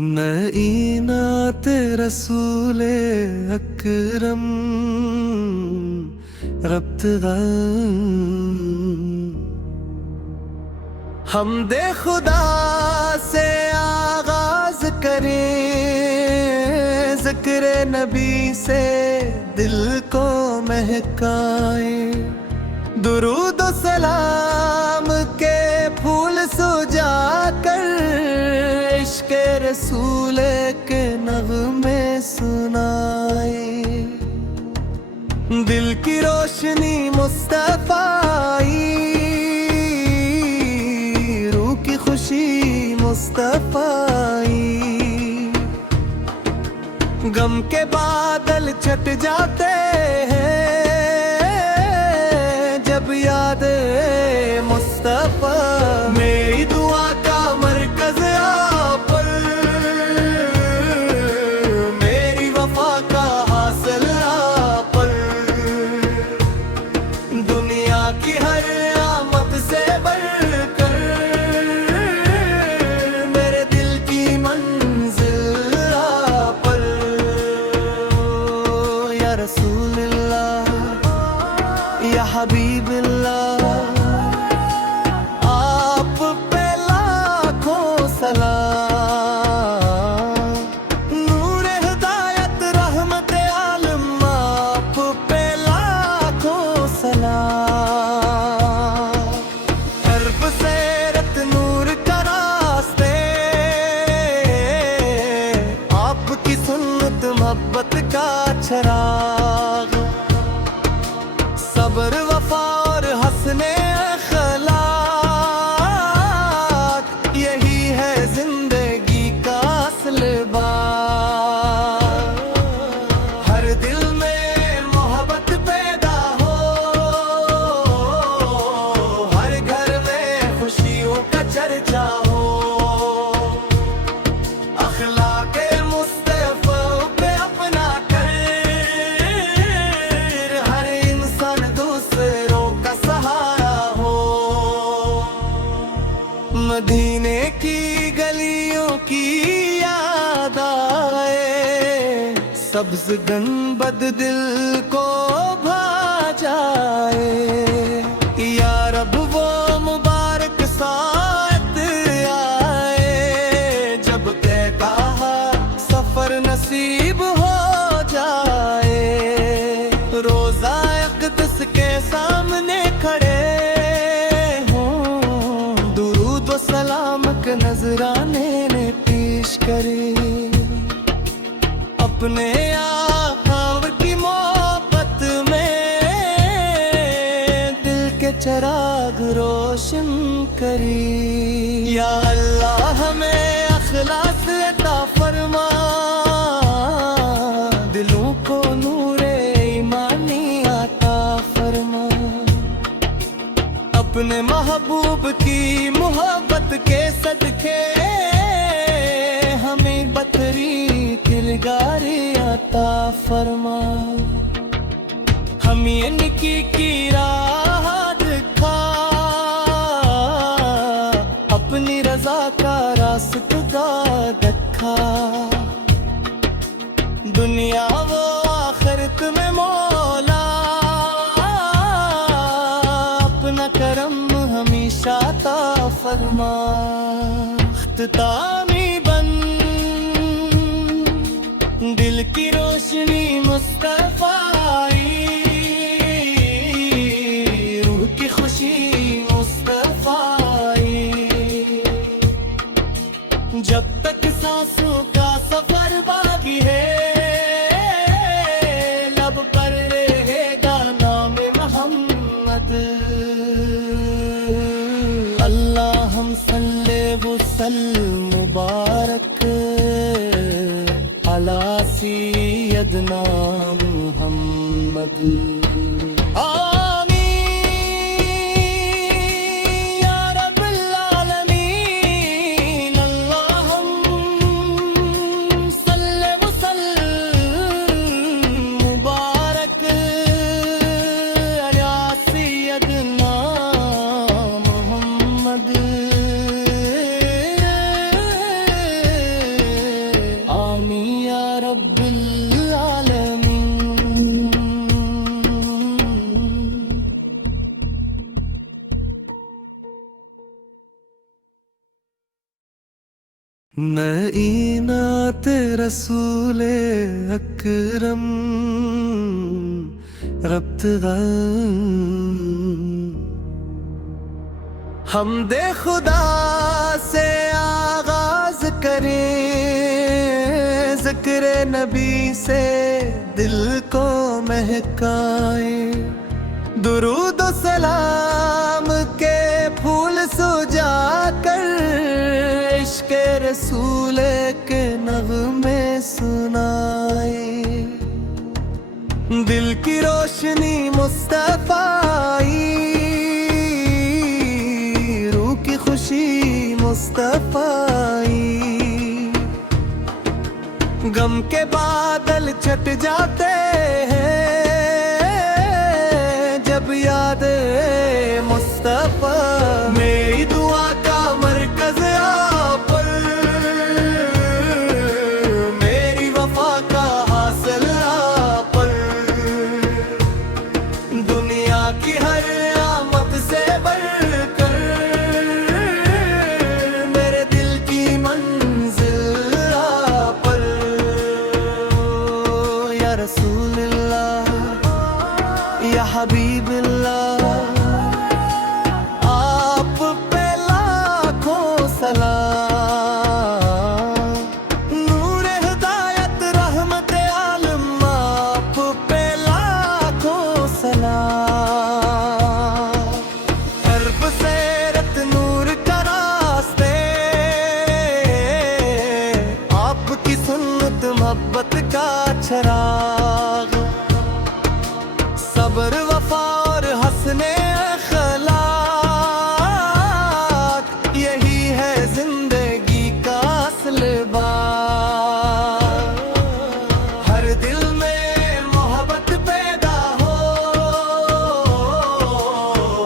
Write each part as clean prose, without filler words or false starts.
नईनाते रसूले अकरम रब्त हमदे खुदा से आगाज करें, जिक्र नबी से दिल को महकाएं, दुरूद सलाम के फूल सुजा कर इश्क़ रसूल के नग़मे सुनाए। दिल की रोशनी मुस्तफ़ाई, रूह की खुशी मुस्तफ़ाई, गम के बादल छट जाते हैं जब याद मुस्तफ़ा। मेरी दुआ का मरकज़ आप पर, मेरी वफा का हासिल आप पर, दुनिया की हर आमद से बढ़कर मेरे दिल की मंजिल आप पर। या रसूलल्लाह या हबीबल्लाह, आप पे लाखों सलाम, नूर हिदायत रहमत आलम, आप पे लाखों सलाम। कर्ब से रत नूर का रास्ते, आपकी सुन्नत मोहब्बत का चराग, सब्र वफा और हसने अखलाक, यही है जिंदगी का असल बात। हर दिल में मोहब्बत पैदा हो, हर घर में खुशियों का चर्चा हो, अखलाके मुस्तफ़ा पे अपना कर हर इंसान दूसरों का सहारा हो। मदीने की गलियों की याद आए, सब्ज़ गंबद दिल को भा जाए। या रब वो मुबारक साथ आए, जब तय कहा सफर नसीब हो जाए। रोज़ा अक़दस के सामने खड़े हों, दुरूद व सलाम के नजराने ने पेश करे। अपने आका की मोहब्बत में दिल के चिराग रोशन करी। या अल्लाह हमें अखलास अता फरमा, दिलों को नूरे ईमानी अता फरमा। अपने महबूब की मोहब्बत के सदके हमें बतरी दिलगारी अता फरमा। हम ये निकी की राह दिखा, अपनी रजा का रास्ता दिखा। दुनिया वो आखिरत में मौला, अपना करम हमेशा ता फरमा। इख्तितामी बंद दिल की रोशनी मुस्तफ़ाई, रूह की खुशी मुस्तफ़ाई, जब तक सांसों का सफर बाकी है लब पर रहेगा नाम मोहम्मद। अल्लाह हम सल्ले व सल्लम मुबारक अला सय्यदना मुहम्मद। नईनात रसूले अकरम रब्त हमदे खुदा से आगाज करें, जिक्र नबी से दिल को महकाए। दुरूद सलाम के फूल सुजा कर इश्क़ रसूल के नग़्मे सुनाए। दिल की रोशनी मुस्तफ़ाई, रूह की खुशी मुस्तफ़ाई। गम के बादल छट जाते हैं जब याद मुस्तफ़ा। मेरी दुआ का मरकज़ आप पर, मेरी वफा का हासिल आप पर। दुनिया की हर आमद से बढ़कर मेरे दिल की मंजिल आप पर। या रसूल अल्लाह, या हबीब अल्लाह, आप पे लाखों सलाम। नूर हिदायत रहमत आलम, आप पे लाखों सलाम। कर्ब से रत नूर का रास्ते, आपकी सुन्नत मोहब्बत का चराग। सब्र वफा और हसने अखलाक, यही है जिंदगी का असल बात। हर दिल में मोहब्बत पैदा हो,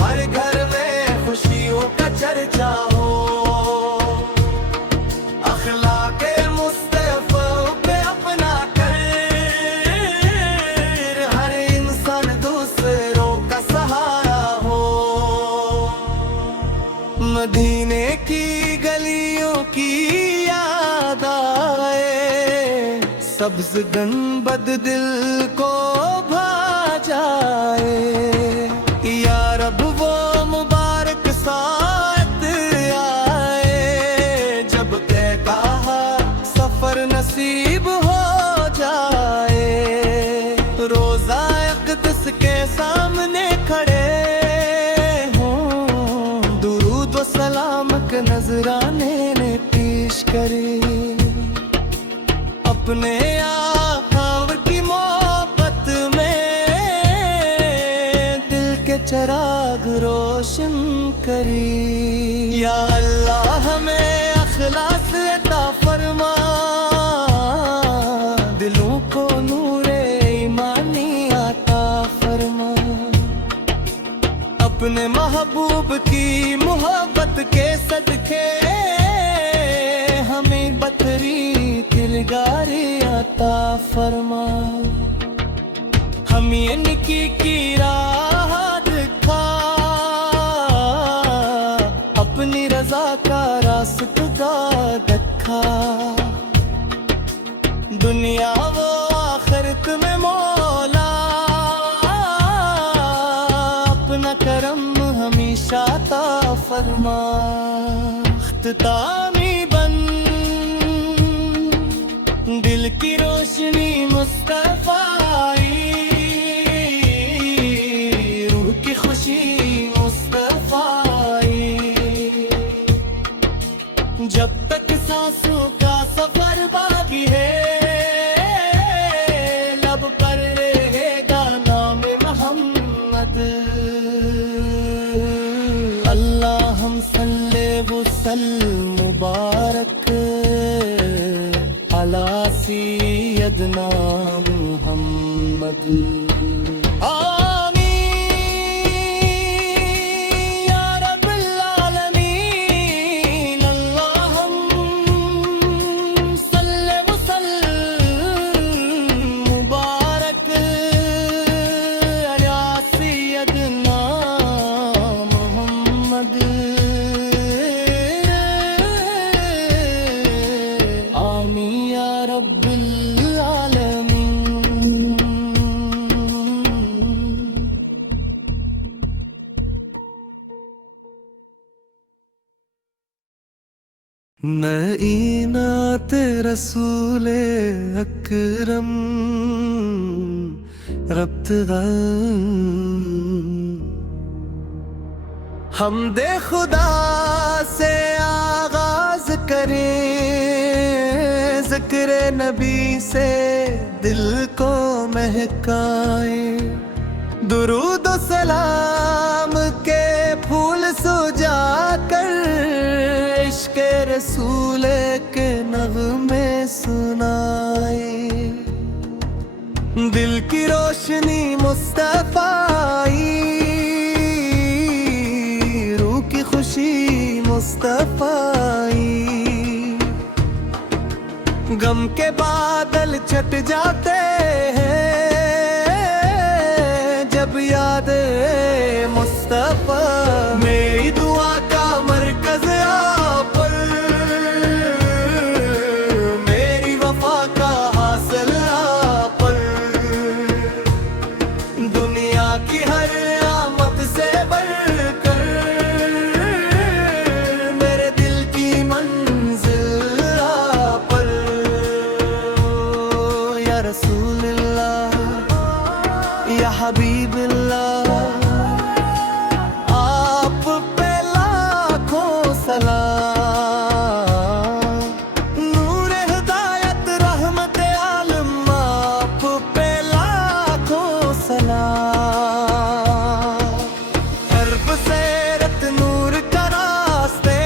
हर घर में खुशियों का चर्चा हो। अखलाके मुस्तफ़ा पे अपना कर हर इंसान दूसरों का सहारा हो। मदीने की गलियों की याद आए, सब्ज गंबद दिल को भा जाए। या रब वो मुबारक साथ आए जब तय कहा सफर नसीब हो जाए। रोज़ा अक़दस के सामने खड़े हों, दुरूद व सलाम के नजराने ने पेश करे। अपने आका की मोहब्बत में दिल के चिराग रोशन करी। या अल्लाह हमें अखलास अता फरमा, दिलों को नूरे ईमानी आता फरमा। अपने महबूब की मोहब्बत के सदके हमें बतरी दिलगारी आता फरमा। हम ये निकी की राह दिखा, अपनी रजा का रास्ता दिखा। दुनिया वो आखिरत में मौला, अपना करम हमेशा ता फरमा। इख्तितामी बंद दिल की रोशनी मुस्तफ़ाई, रूह की खुशी मुस्तफ़ाई। जब तक सांसों का सफर बाकी है, लब पर रहेगा नाम मोहम्मद। अल्लाह हम सल्ले व सल्लम मुबारक अला सय्यदना मुहम्मद। रब्बिल आलमीन। नईनात रसूले अकरम रब्त हमदे खुदा से आगाज करें, जिक्र नबी से दिल को महकाए। दुरूद व सलाम के फूल सुजा कर इश्क़ रसूल के नग़्मे सुनाए। दिल की रोशनी मुस्तफ़ाई, रूह की खुशी मुस्तफ़ाई। गम के बादल छट जाते हैं जब याद मुस्तफ़ा। मेरी दुआ का मरकज़ आप पर, मेरी वफा का हासिल आप पर। दुनिया की हर आमद से बढ़कर मेरे दिल की मंजिल आप पर। या रसूलल्लाह या हबीबल्लाह, आप पे लाखों सलाम। नूर हिदायत रहमत आलम, आप पे लाखों सलाम। कर्ब से रत नूर का रास्ते,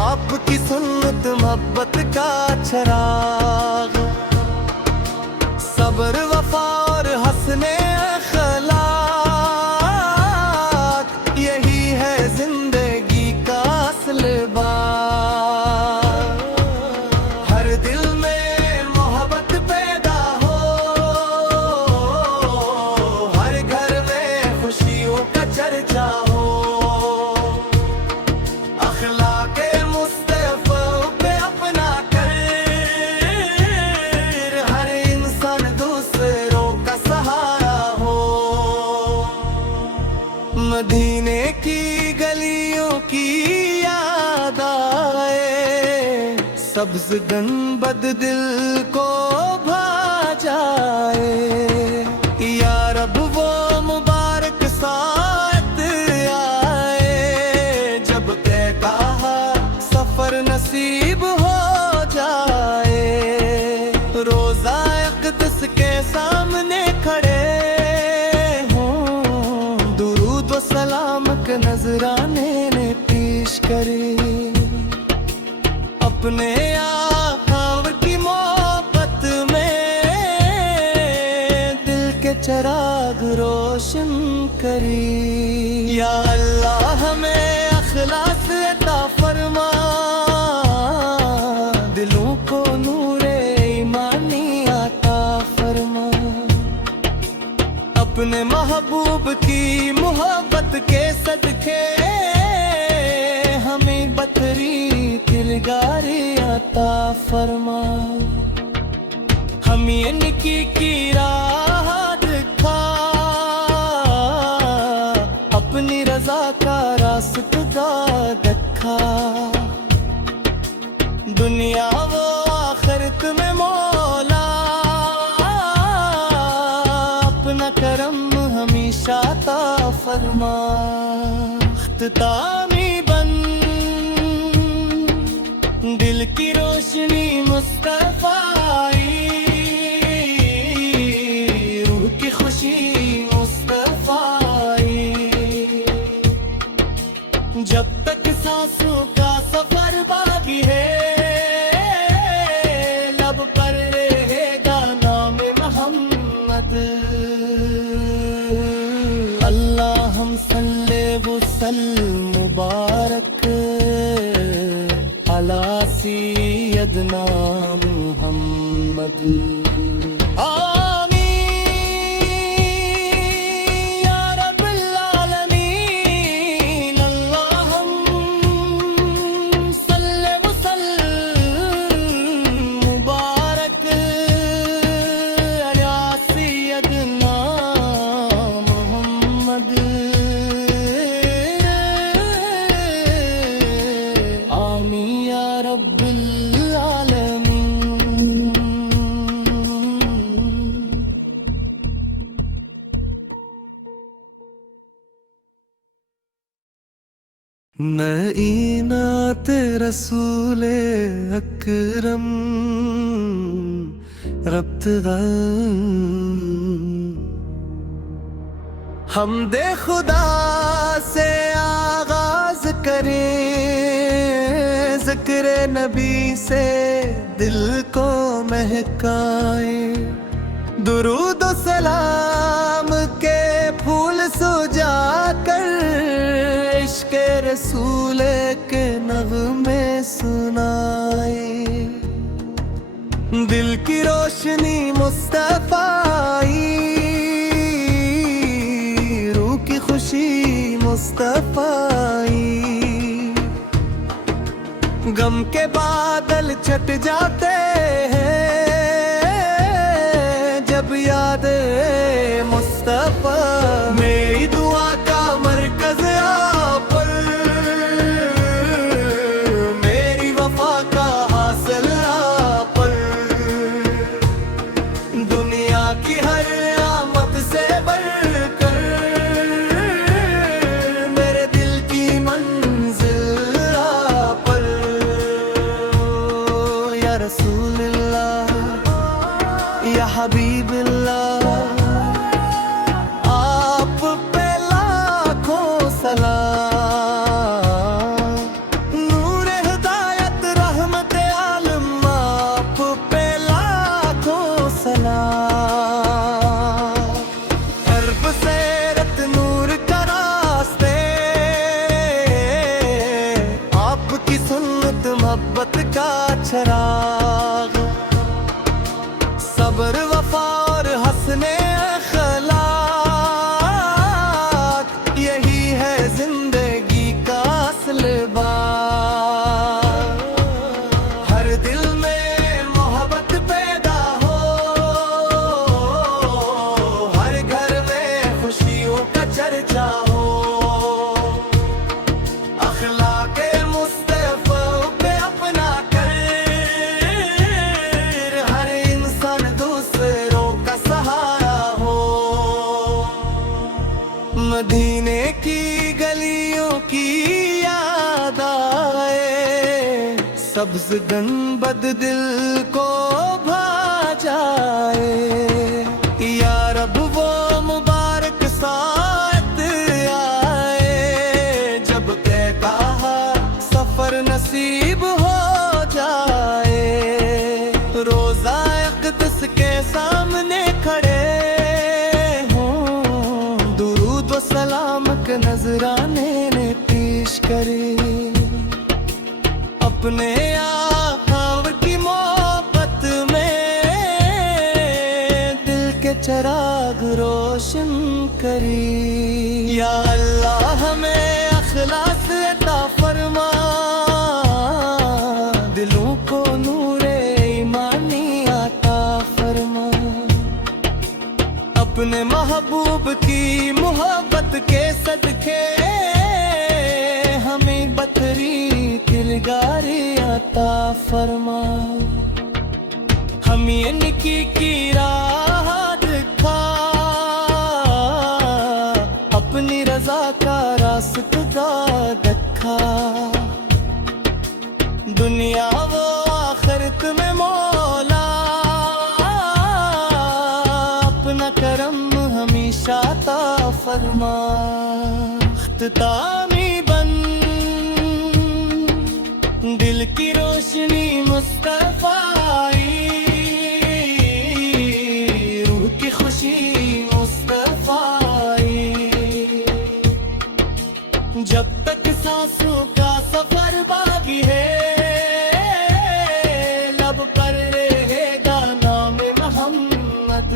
आपकी सुन्नत मोहब्बत का चराग। सब्र वफा और हसने अखलाक, यही है जिंदगी का असल बात। हर दिल में मोहब्बत पैदा हो, हर घर में खुशियों का चर्चा हो। अखलाके मुस्तफ़ा पे अपना कर हर इंसान दूसरों का सहारा हो। मदीने की गलियों की याद आए, सब्ज़ गंबद दिल को भा जाए। या रब वो मुबारक साथ आए जब तय कहा सफर नसीब हो जाए। रोज़ा अक़दस के सामने खड़े हों, दुरूद व सलाम के नजराने ने पेश करे। अपने आका की मोहब्बत में दिल के चिराग रोशन करी। या अल्लाह हमें अखलास अता फरमा, दिलों को नूरे ईमानी अता फरमा। अपने महबूब की मोहब्बत के सदके हमें बतरी दिलगारी अता फरमा। हम ये निकी की राह दिखा, अपनी रजा का रास्ता दिखा। दुनिया वो आखिरत में मौला, अपना करम हमेशा ता फरमा। इख्तितामी बंद दिल की रोशनी मुस्तफ़ाई, रूह की खुशी मुस्तफ़ाई। जब तक सांसों का सफर बाकी है, लब पर रहेगा नाम मोहम्मद। अल्लाह हम सल्ले वो सल्लम मुबारक अला सय्यदना मुहम्मद। रब्बिल आलमीन। नईनात रसूले अकरम रब्त हमदे खुदा से आगाज करें, जिक्र नबी से दिल को महकाए। दुरूद व सलाम के फूल सुजा कर इश्क़ रसूल के नग़्मे सुनाए। दिल की रोशनी मुस्तफ़ाई, रूह की खुशी मुस्तफ़ाई। गम के बादल छट जाते हैं जब याद मुस्तफ़ा। मेरी दुआ का मरकज़ आप पर, मेरी वफा का हासिल आप पर। दुनिया की हर आमद से बढ़कर मेरे दिल की मंजिल आप पर। या रसूलल्लाह या हबीबल्लाह, आप पे लाखों सलाम। नूर हिदायत रहमत आलम, आप पे लाखों सलाम। कर्ब से रत नूर का रास्ते, आपकी सुन्नत मोहब्बत का चराग। सब्र वफा और हसने अखलाक, यही है जिंदगी का असल बात। हर दिल में मोहब्बत पैदा हो, हर घर में खुशियों का चर्चा हो। अखलाके मुस्तफ़ा पे अपना कर हर इंसान दूसरों का सहारा हो। मदीने की गलियों की याद आए, सब्ज़ गंबद दिल को भा जाए। या रब वो मुबारक साथ आए जब तय कहा सफर नसीब हो जाए। रोज़ा अक़दस के सामने खड़े हों, दुरूद व सलाम के नजराने ने पेश करे। अपने आका की मोहब्बत में दिल के चिराग रोशन करी। या अल्लाह हमें अखलास अता फरमा, दिलों को नूरे ईमानी अता फरमा। अपने महबूब की मोहब्बत के सदके हमें बतरी दिलगारी अता फरमा। हम ये निकी की राह दिखा, अपनी रजा का रास्ता दिखा। दुनिया वो आखिरत में मौला, अपना करम हमेशा ता फरमा। इख्तितामी बंद दिल की रोशनी मुस्तफ़ाई, रूह की खुशी मुस्तफ़ाई। जब तक सांसों का सफर बाकी है, लब पर रहेगा नाम मोहम्मद।